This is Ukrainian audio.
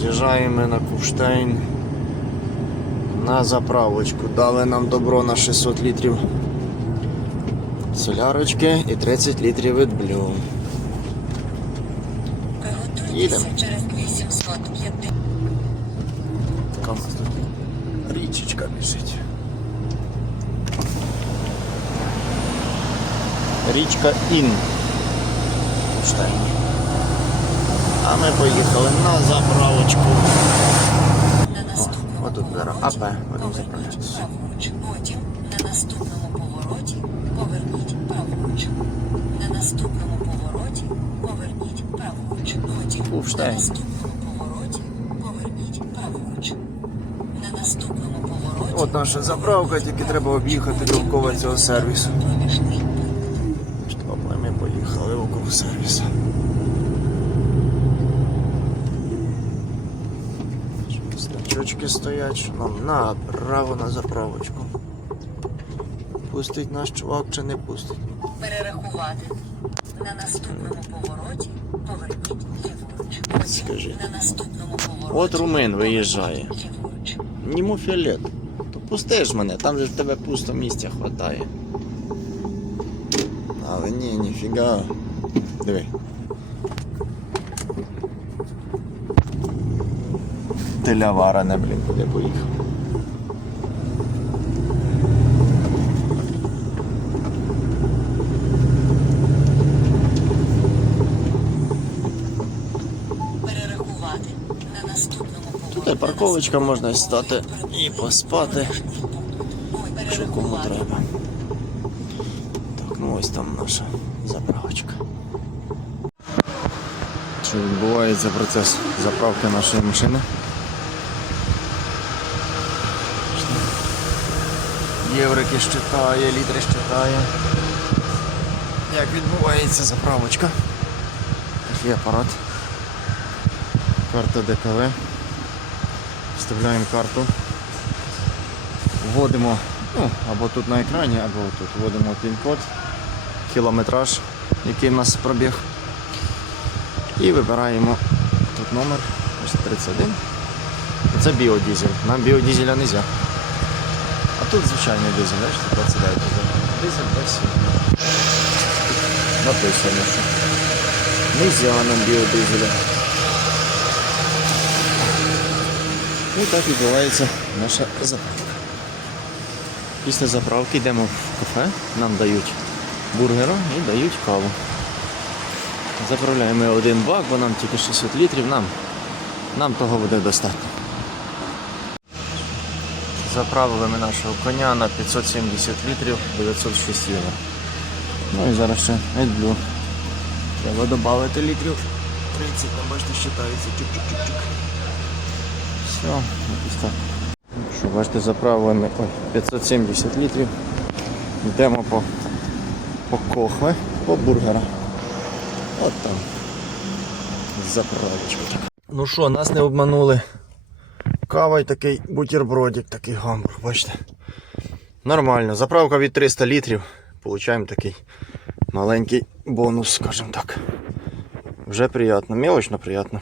З'їжджаємо на Кувштейн на заправочку. Дали нам добро на 600 літрів солярочки і 30 літрів від Blue. Їдемо. Приготуйтеся через 850. Така у нас тут річечка біжить. Річка Ін. Кувштейн. А ми поїхали на заправочку. На наступному отут зараз повороті АП, будемо заправлятися. Потім на наступному повороті поверніть праворуч. На наступному повороті поверніть праворуч. Потім на наступному повороті поверніть праворуч. На наступному повороті От наша заправка, тільки треба об'їхати довкола цього сервісу. проміжний ми поїхали около сервісу. Значочки стоять, що нам направо на заправочку. Пустить наш чувак чи не пустить? перерахувати. На наступному повороті поверніть ліворуч. Скажи. на наступному повороті От румин виїжджає. Йому фіолет. То пусти ж мене, там же в тебе пусто місця хватає. Але ні, ніфіга. Диви. Теля не, блін, куди поїхав. Тут парковочка можна стати і поспати, що кому треба. Так, ну ось там наша заправочка. Що відбувається процес заправки нашої машини? Єврики щитає, літри щитає. Як відбувається заправочка? Такий апарат. Карта ДКВ. Вставляємо карту. Вводимо ну, або тут на екрані, або тут вводимо пін-код, кілометраж, який в нас пробіг. І вибираємо тут номер ось 31. Це біодізель. Нам біодізеля не можна. Тут звичайний дизель, бачите, 29 дизель без написано, що нельзя нам біодизеля. І так відбувається наша заправка. Після заправки йдемо в кафе, нам дають бургера і дають каву. Заправляємо один бак, бо нам тільки 600 літрів, нам, нам того буде достатньо. Заправили ми нашого коня на 570 літрів 906 євро. Ну і зараз ще відблю. Треба додати літрів 30, там бачите, считається чук-чук-чук-чук. Все, якось так. Що, бачите, заправили ми ой, 570 літрів. Йдемо по, по кохве, по бургера. От там. Заправочка. Ну що, нас не обманули. Кава і такий бутербродик, такий гамбург, бачите. Нормально. Заправка від 300 літрів. Получаємо такий маленький бонус, скажімо так. Вже приємно, мелочно приємно.